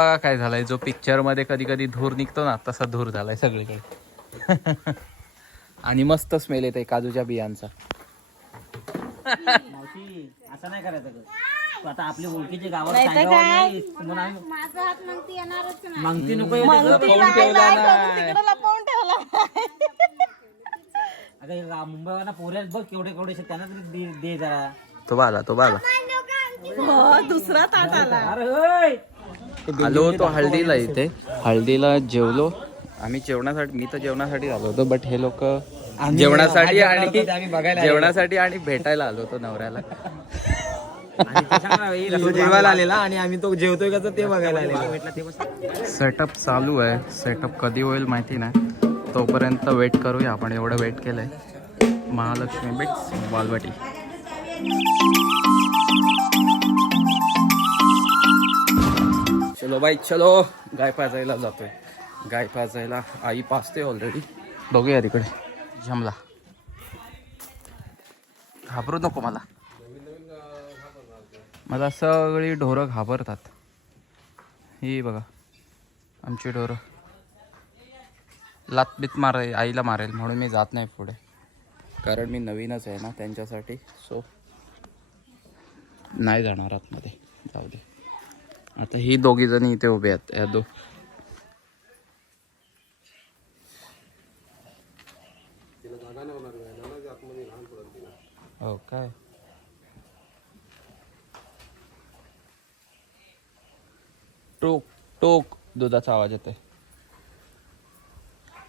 बघा काय झालंय जो पिक्चरमध्ये कधी कधी धूर निघतो ना तसा धूर झालाय सगळीकडे आणि मस्त स्मेल येते काजूच्या बियांचा मावशी असं नाही करायचं ग. तू आता आपली ओळखीचे गावात नाही तर सांगावं काय? नाही. म्हणून आम्ही- माझा हात मग ती येणारच नाही मागती नको येते ग. मंगती नाही, नाही करून तिकडं लपवून ठेवला अगं हे गा- मुंबईवाला पोऱ्यात बघ केवढे केवढे आहेत, त्यांना तरी दे दे जरा तो बाला तो बाला हो, दुसरा ताट आला अरे आलो होतो हळदीला इथे. हळदीला जेवलो. आम्ही जेवणासाठी मी तर जेवणासाठी आलो होतो बट हे लोक जेवणासाठी आणि जेवणासाठी आणि भेटायला आलो होतो नवऱ्याला. जेवायला आलेला आणि आम्ही तो जेवतोय का ते बघायला आलेला. सेटअप चालू आहे. सेटअप कधी होईल माहिती नाही. तोपर्यंत वेट करूया. आपण एवढं वेट केलंय. महालक्ष्मी बिट्स बालवाटी. चलो बाई चलो. गाय पाजायला जातोय. गाय पाजायला आई पाजते ऑलरेडी बघूया तिकडे. जमला. घाबरू नको मला. मला सगळी ढोरं घाबरतात. ही बघा. आमची ढोरं. लातबीत मार आईला मारेल म्हणून मी जात नाही पुढे. कारण मी नवीनच आहे ना त्यांच्यासाठी. सो नाही जाणार आतमध्ये. जाऊ दे. आता ही दोघी जणी इथे उभे आहेत. या दो हो काय? टोक टोक दुधाचा आवाज येतोय.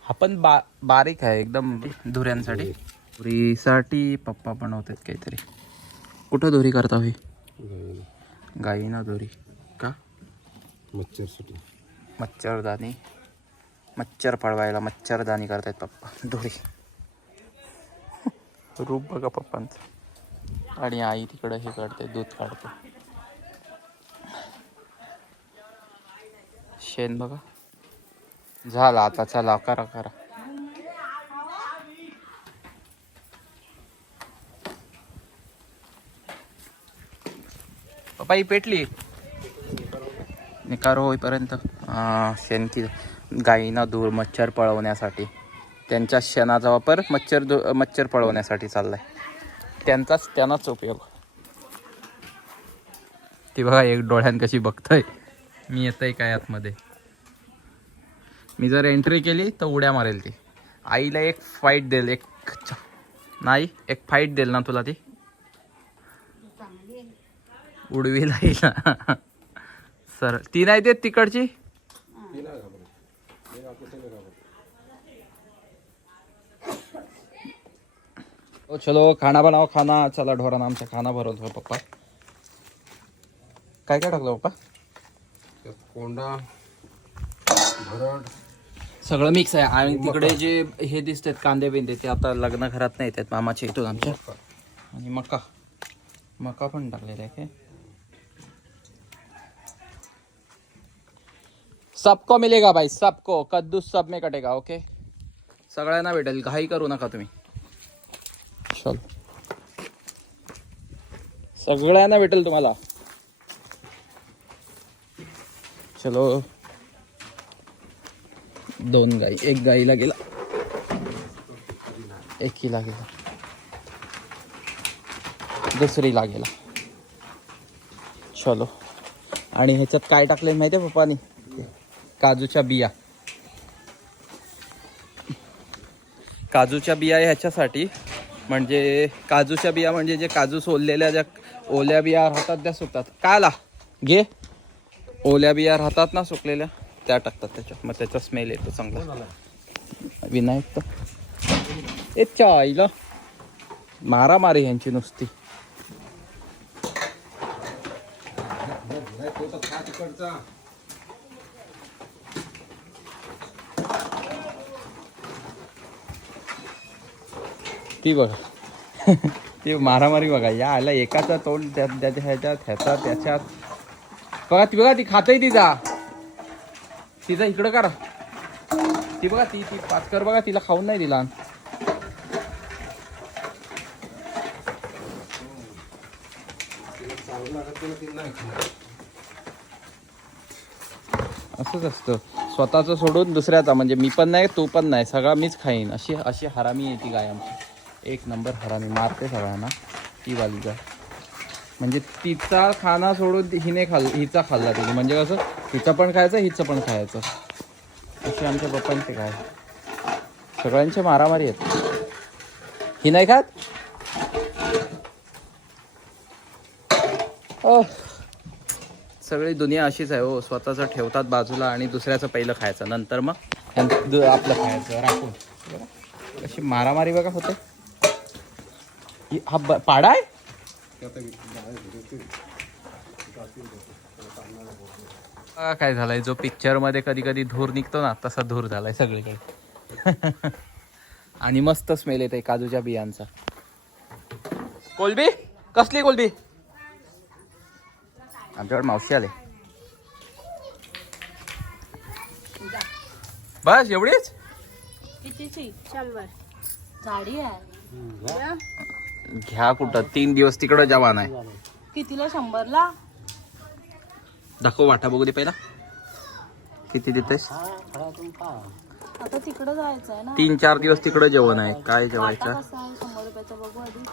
हा पण बा बारीक आहे एकदम धुऱ्यांसाठी. धुरीसाठी पप्पा बनवतात काहीतरी. कुठं धुरी करता होई गाईना. धुरी मच्छर सुटी मच्छरदाणी मच्छर पळवायला मच्छरदाणी करतायत पप्पा. दोरी रूप बघा पप्पांचं. आणि आई तिकडं हे काढते दूध काढते. शेण बघा. झाला आता चला करा करा. पप्पा ही पेटली. निकार होईपर्यंत शेणकी शेण की गायींना धूळ मच्छर पळवण्यासाठी. त्यांच्या शेणाचा वापर मच्छर धु मच्छर पळवण्यासाठी चाललाय. त्यांचाच त्यांनाच उपयोग. ती बघा एक डोळ्यान कशी बघतोय. मी येतंय काय आतमध्ये. मी जर एंट्री केली तर उड्या मारेल ती. आईला एक फाईट देईल एक नाही एक फाईट देईल ना तुला ती? उडवीला आईला. सर. ती नाही देत तिकडची? ओ चलो खाना बनाओ खाना. चला ढोरांना आमच्या खाना भरवतो पप्पा. काय काय टाकलं पप्पा? कोंडा भरड. सगळं मिक्स आहे. आणि तिकडे जे हे दिसतात कांदे बिंदे ते आता लग्न घरात नाही येतात मामाच्या इथून आमच्या. आणि मका. मका पण टाकलेला आहे काय? सबको मिलेगा भाई सबको। कद्दू सब में कटेगा ओके सगळ्यांना भेटेल घाई करू नका तुम्ही. चल. सगळ्यांना भेटेल तुम्हाला. चलो. दोन गाई एक गाईला गेला. एक हिला गेला. दुसरीला गेला. चलो. आणि ह्याच्यात काय टाकले माहिती आहे पप्पानी? काजूच्या बिया. काजूच्या बिया ह्याच्यासाठी म्हणजे काजूच्या बिया म्हणजे जे काजू सोललेल्या ज्या ओल्या बिया राहतात त्या सुकतात. काय आला घे. ओल्या बिया राहतात ना सुकलेल्या त्या टाकतात त्याच्यात मग त्याचा स्मेल येतो चांगला. विनायक तर. ए चाईला. मारामारी ह्यांची नुसती. ती बघा. ती मारामारी बघा. या आला एकाचा तोंड त्या त्याच्या ह्याच्यात ह्याचा त्याच्यात. बघा ती बघा ती खातही तिचा तिचा इकडं करा. ती बघा ती ती पाचकर बघा तिला खाऊन नाही दिला. असंच असतं. स्वतःचं सोडून दुसऱ्याचा. म्हणजे मी पण नाही तू पण नाही. सगळा मीच खाईन. अशी अशी हरामी आहे ती गाय आमची. एक नंबर हरामी मारते सगळ्यांना ती वाली म्हणजे तिचा खाना सोडून हिने खाल हिचा खाल्ला तिने. म्हणजे कसं हिचं पण खायचं हिचं पण खायचं. अशी आमच्या पप्पांचे काय? सगळ्यांचे मारामारी आहेत. ही नाही खात? ओह. सगळी दुनिया अशीच आहे हो. स्वतःचं ठेवतात बाजूला आणि दुसऱ्याचं पहिलं खायचं. नंतर मग आपलं खायचं. राखून. अशी मारामारी बघा होते. ही- हा ब- पाडा आहे? बघा काय झालंय? जो पिक्चरमध्ये कधी कधी धूर निघतो ना तसा धूर झालाय सगळीकडे. आणि मस्त स्मेल येते काजूच्या बियांचा. कोलबी? कसली कोलबी? आमच्याकडे मावशी आले. बस एवढीच? कितीची? शंभर. झाडी आहे. घ्या कुठं? तीन दिवस तिकडं जवान आहे कितीला? शंभरला? दाखव वाटा बघू दे पहिला. किती देतेस? आता तिकडं जायचं आहे ना. तीन चार दिवस तिकडं जेवण आहे. काय जेवायचं? कसा आहे? शंभर रुपयाचा बघू आधी.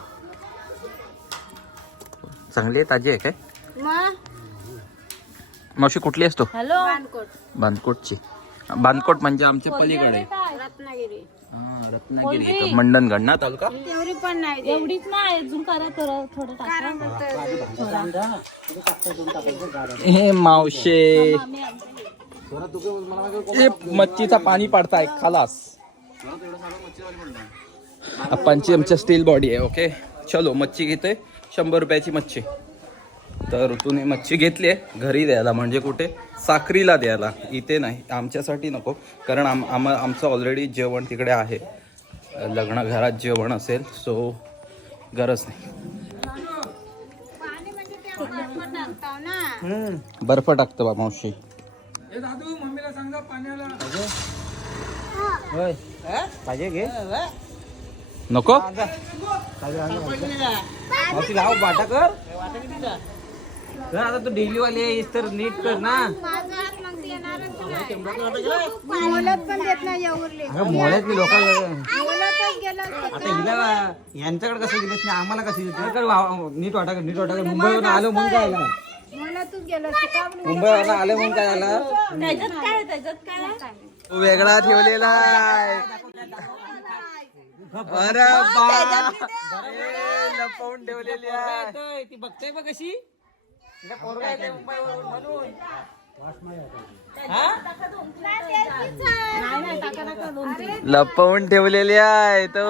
चांगली आहे ताजी आहे काय? मावशी कुठली असतो हॅलो? बानकोट. बांदकोटची बांदकोट म्हणजे आमच्या पलीकडे. रत्नागिरी. हा, रत्नागिरी. मंडणगड ना तालुका? तेवढी पण नाही दे. एवढीच नाही अजून करा तर थोडं टाका. हे मावशे. आम्ही आमच्या ए, मच्छीचा पाणी पाडताय खालास. आपणची आमच्या स्टील बॉडी आहे ओके चलो मच्छी घेते शंभर रुपयाची मच्छी. तर ऋतूने मच्छी घेतली आहे. घरी द्यायला म्हणजे कुठे? साखरीला द्यायला. इथे नाही. आमच्यासाठी नको. कारण आम आम आमचं ऑलरेडी जेवण तिकडे आहे. लग्न घरात जेवण असेल सो गरज नाही. म्हणजे बर्फ टाकतं बा मावशी. पाहिजे? घे नको? लाव वाटा कर कर आता तू डेली वाले आहेस तर नीट कर ना. माझा हात मग ती येणारच नाही. मोलत पण देत नाही या उरले अगं मोळ्यात मी लोकांना मोलतच गेलं असतं आता हिला यांच्याकडे कसं दिलेत नाही आम्हाला कसं वा- नीट वाटा कर नीट वाटा कर. मुंबईवरून आलो म्हणून काय आलं मोलतच गेलं असतं. का बरं? मुंबईवरून आलो म्हणून काय आलं त्याच्यात काय आहे, त्याच्यात काय आहे? वेगळा ठेवलेला आहे. अरे बा. ए, लपवून ठेवलेली आहे. ती बघते बघ कशी? लपवून ठेवलेली आहे तो.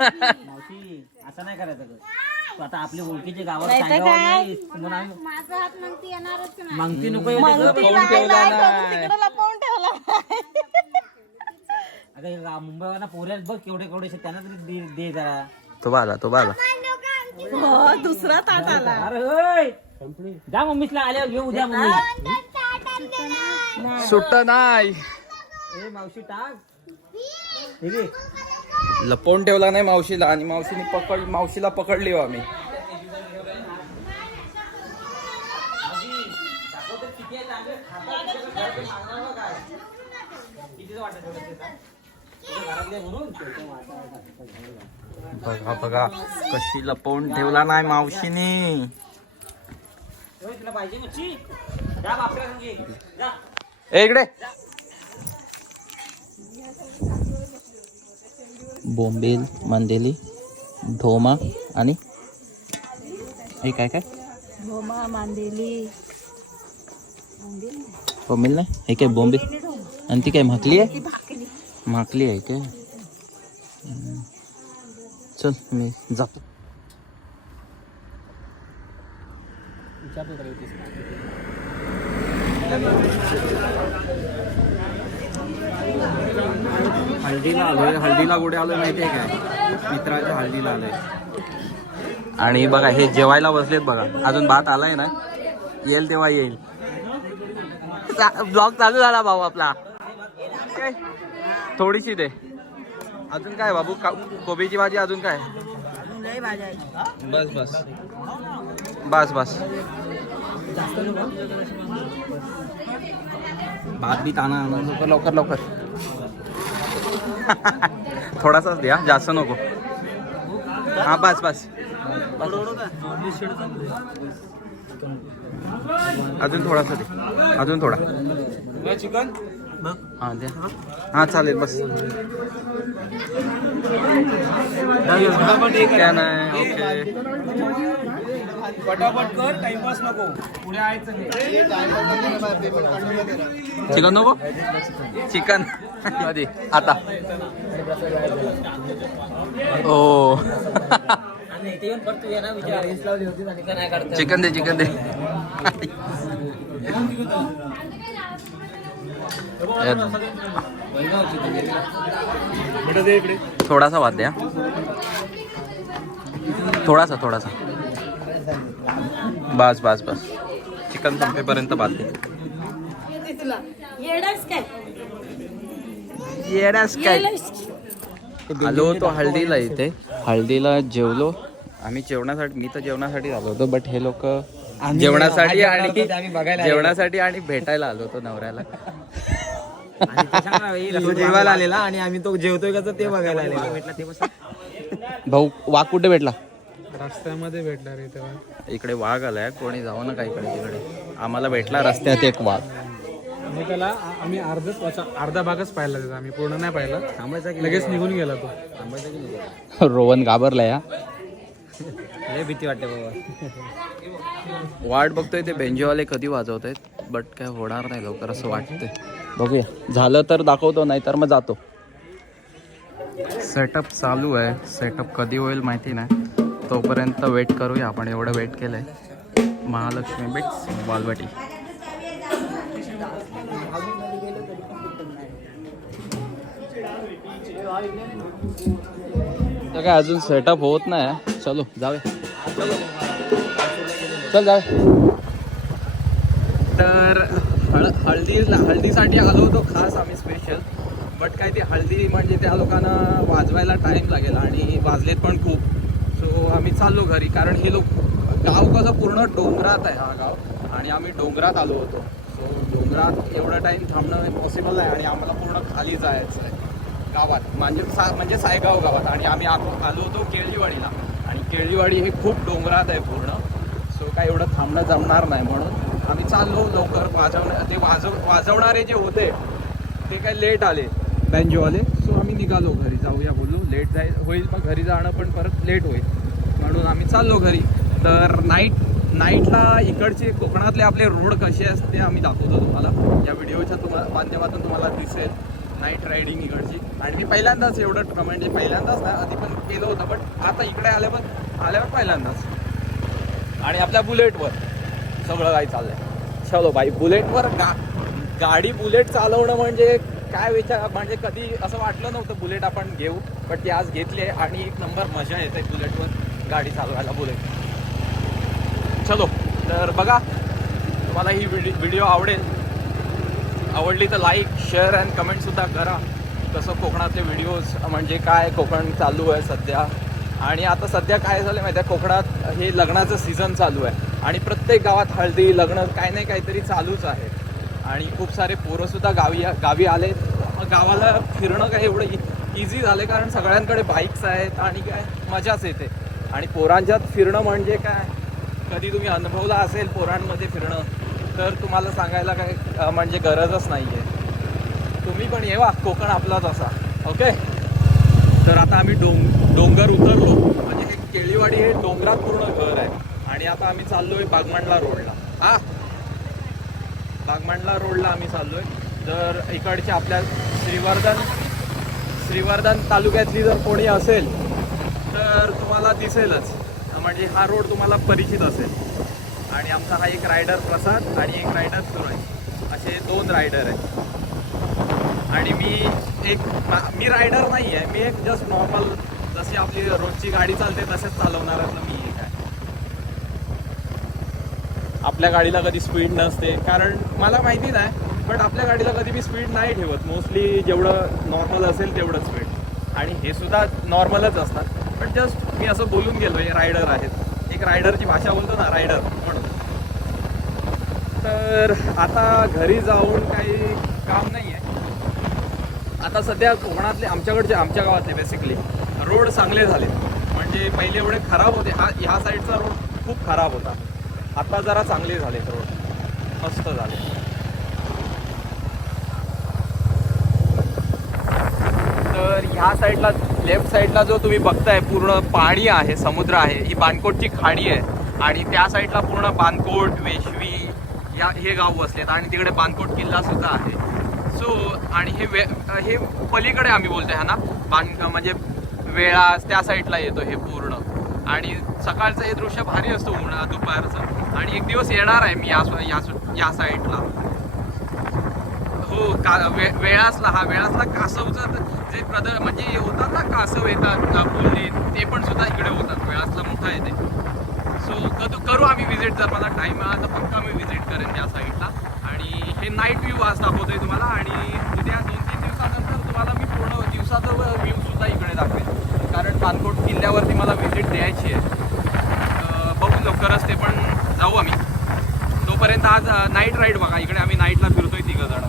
मावशी असं नाही करायचं ग. तू आता आपली ओळखीचे गावात सांगावं नाही. म्हणून आम्ही माझा हात मग ती येणारच नाही. मागती नको येऊ दे ग. लपवून ठेवला नाही तिकडं लपवून ठेवला अगं मुंबईवरनं पोऱ्यात बघ केवढे केवढे आहेत, त्यांना तरी दे- दे जरा. तो बाला तो बाला. हो, दुसरा ताट आला. अरे होय. जा मम्मीला आल्यावर घेऊ उद्या मम्मी सुट्ट नाही. ए मावशी टाक. ठीक आहे लपवून ठेवला नाही मावशीला आणि मावशीने पकड मावशीला पकडली हो आम्ही बघा बघा कशी लपवून ठेवला नाही मावशीने. इकडे. बोंबील मंदेली ढोमा आणि हे काय काय? भोमा मांदेली. बोंबील नाही? हे काय बोंबील? आणि ती काय म्हाकली आहे? म्हाकली आहे हम्म. चल मी जातो. हळदीला आलोय. हळदीला कुठे आलोय माहितीये काय? मित्राच्या हळदीला आलोय. आणि बघा हे जेवायला बसलेत बघा. अजून भात आलाय ना? येईल तेव्हा येईल. ब्लॉग चालू झाला भाऊ आपला. काय? थोडीशी दे. अजून काय बाबू? का- कोबीची भाजी अजून काय? बस बस. बस बस. भात बी ताना आणा. लवकर लवकर लवकर. थोडासाच द्या जास्त नको. हा बस बस. अजून थोडासा दे. अजून थोडा. चिकन? हा द्या हा चालेल बस. काय नाही ओके. पटापट कर टाइमपास नको. पुढे यायचं नाही. चिकन नको? चिकन. कधी आता. ओ. चिकन दे चिकन दे. थोडासा वाद द्या. थोडासा थोडासा. बस बस बस. चिकन संपेपर्यंत बाद दे येण्यास काय? आलो होतो हळदीला इथे. हळदीला जेवलो. आम्ही जेवणासाठी मी तर जेवणासाठी आलो होतो बट हे लोक जेवणासाठी आणि आम्ही. जेवणासाठी आणि भेटायला आलो होतो नवऱ्याला. जेवायला आलेला आणि आम्ही तो जेवतोय का ते बघायला आलेला. भेटला ते भाऊ वाघ कुठे भेटला? रस्त्यामध्ये भेटणार आहे तेव्हा. इकडे वाघ आलाय कोणी जाऊ नका इकडे तिकडे. आम्हाला भेटला रस्त्यात एक वाघ. आणि त्याला आ- आम्ही अर्धच अर्धा भागच पाहिला त्याचा. आम्ही पूर्ण नाही पाहिला. थांबायचा लगेच निघून गेला तो. थांबायचा रोहन घाबरलाय हा. लय भीती वाटते बाबा. वाट बघतोय ते बेंजोवाले कधी वाजवत आहेत बट काय होणार नाही लवकर असं वाटतंय. बघूया. झालं तर दाखवतो नाही तर मग जातो. सेटअप चालू आहे. सेटअप कधी होईल माहिती नाही. तोपर्यंत वेट करूया. आपण एवढं वेट केलंय. महालक्ष्मी बिट्स बालवाटी. तर काय अजून सेटअप होत नाही चलो जाऊया. चल जाय. तर हळ हळदी हळदीसाठी आलो होतो खास आम्ही स्पेशल बट काय ते हळदी म्हणजे त्या लोकांना वाजवायला टाईम लागेल आणि वाजलेत पण खूप. सो आम्ही चाललो घरी कारण हे लोक गाव कसं पूर्ण डोंगरात आहे हा गाव. आणि आम्ही डोंगरात आलो होतो. सो डोंगरात एवढा टाईम थांबणं पॉसिबल नाही आणि आम्हाला पूर्ण खाली जायचं आहे गावात. म्हणजे सा म्हणजे सायगाव गावात. आणि आम्ही आलो आलो होतो केळीवाडीला. केळीवाडी हे खूप डोंगरात आहे पूर्ण. सो काय एवढं थांबणं जमणार नाही म्हणून आम्ही चाललो लवकर वाजवण्या ते वाजव वाजवणारे जे होते ते काय लेट आले बँजोवाले सो आम्ही निघालो घरी जाऊया बोललो. लेट जाईल होईल मग घरी जाणं पण परत लेट होईल. म्हणून आम्ही चाललो घरी. तर नाईट नाईटला इकडचे कोकणातले आपले रोड कसे असते आम्ही दाखवतो तुम्हाला. या व्हिडिओच्या तुम्हाला माध्यमातून तुम्हाला दिसेल. नाईट रायडिंग इकडची. आणि मी पहिल्यांदाच एवढं म्हणजे पहिल्यांदाच ना आधी पण केलं होतं बट आता इकडे आल्यावर आल्यावर पहिल्यांदाच. आणि आपल्या बुलेटवर सगळं काही चाललंय. चलो बाई बुलेटवर गा गाडी बुलेट चालवणं म्हणजे काय विचार म्हणजे कधी असं वाटलं नव्हतं बुलेट आपण घेऊ बट ती आज घेतली आहे. आणि एक नंबर मजा येते बुलेटवर गाडी चालवायला बुलेट. चलो तर बघा तुम्हाला ही व्हिडिओ आवडेल. आवडली तर लाईक शेअर अँड कमेंटसुद्धा करा. कसं कोकणातले व्हिडिओज म्हणजे काय कोकण चालू आहे सध्या? आणि आता सध्या काय झालं माहिती आहे कोकणात हे लग्नाचं सीझन चालू आहे. आणि प्रत्येक गावात हळदी लग्न काय नाही काहीतरी चालूच आहे. आणि खूप सारे पोरंसुद्धा गावी गावी आले गावाला फिरणं काय एवढं इझी झालं कारण सगळ्यांकडे बाईक्स आहेत आणि काय? मजाच येते. आणि पोरांच्यात फिरणं म्हणजे काय? कधी तुम्ही अनुभवला असेल पोरांमध्ये फिरणं? तर तुम्हाला सांगायला काय म्हणजे गरजच नाही आहे तुम्ही पण येवा कोकण आपलाच असा ओके? तर आता आम्ही डोंग डोंगर उतरलो. म्हणजे हे केळीवाडी हे डोंगरात पूर्ण घर आहे. आणि आता आम्ही चाललोय बागमांडला रोडला. हा? बागमांडला रोडला आम्ही चाललोय. तर इकडच्या आपल्या श्रीवर्धन श्रीवर्धन तालुक्यातली जर कोणी असेल तर तुम्हाला दिसेलच. म्हणजे हा रोड तुम्हाला परिचित असेल. आणि आमचा हा एक रायडर प्रसाद आणि एक रायडर सुरज. असे दोन रायडर आहेत. आणि मी एक मी रायडर नाही आहे मी एक जस्ट नॉर्मल जशी आपली रोजची गाडी चालते तसेच चालवणार मी एक आहे. आपल्या गाडीला कधी स्पीड नसते. कारण मला माहिती नाही बट आपल्या गाडीला कधी मी स्पीड नाही ठेवत. मोस्टली जेवढं नॉर्मल असेल तेवढं स्पीड आणि हे सुद्धा नॉर्मलच असतात. पण जस्ट मी असं बोलून गेलो हे रायडर आहेत. एक रायडरची भाषा बोलतो ना रायडर म्हणून. तर आता घरी जाऊन काही काम नाही आहे आता सध्या कोकणातले आमच्याकडचे आमच्या गावातले बेसिकली रोड चांगले झाले. म्हणजे पहिले एवढे खराब होते. हा ह्या साईडचा रोड खूप खराब होता. आता जरा चांगले झालेत रोड मस्त झाले. तर ह्या साईडला लेफ्ट साईडला जो तुम्ही बघताय पूर्ण पाणी आहे समुद्र आहे ही बानकोटची खाडी आहे. आणि त्या साईडला पूर्ण बानकोट वेशवी या हे गाव वसलेत. आणि तिकडे बानकोट किल्ला सुद्धा आहे. सो आणि हे वे हे पलीकडे आम्ही बोलतोय ह्या ना? बान म्हणजे वेळा त्या साईडला येतो हे पूर्ण. आणि सकाळचं हे दृश्य भारी असतो उन्हा दुपारचं. आणि एक दिवस येणार आहे मी या या या साईडला. हो का वे वेळासला हा वेळासला कासवचा जे प्रदर म्हणजे होतात ना कासव येतात अ, ते पण सुद्धा इकडे होतात. वेळासला मोठा येते सो करू करू आम्ही विजिट जर मला टाईम मिळाला तर पक्का मी विजिट करेन त्या साईडला आणि हे नाईट व्ह्यू आज दाखवतोय तुम्हाला. आणि उद्या दोन तीन दिवसानंतर तुम्हाला मी पूर्ण दिवसाचा व्ह्यू सुद्धा इकडे दाखवेन. कारण पानकोट किल्ल्यावरती मला व्हिजिट द्यायची आहे. बघू लवकरच ते पण जाऊ आम्ही. तोपर्यंत आज नाईट राईड बघा. इकडे आम्ही नाईटला फिरतोय तिघं जण.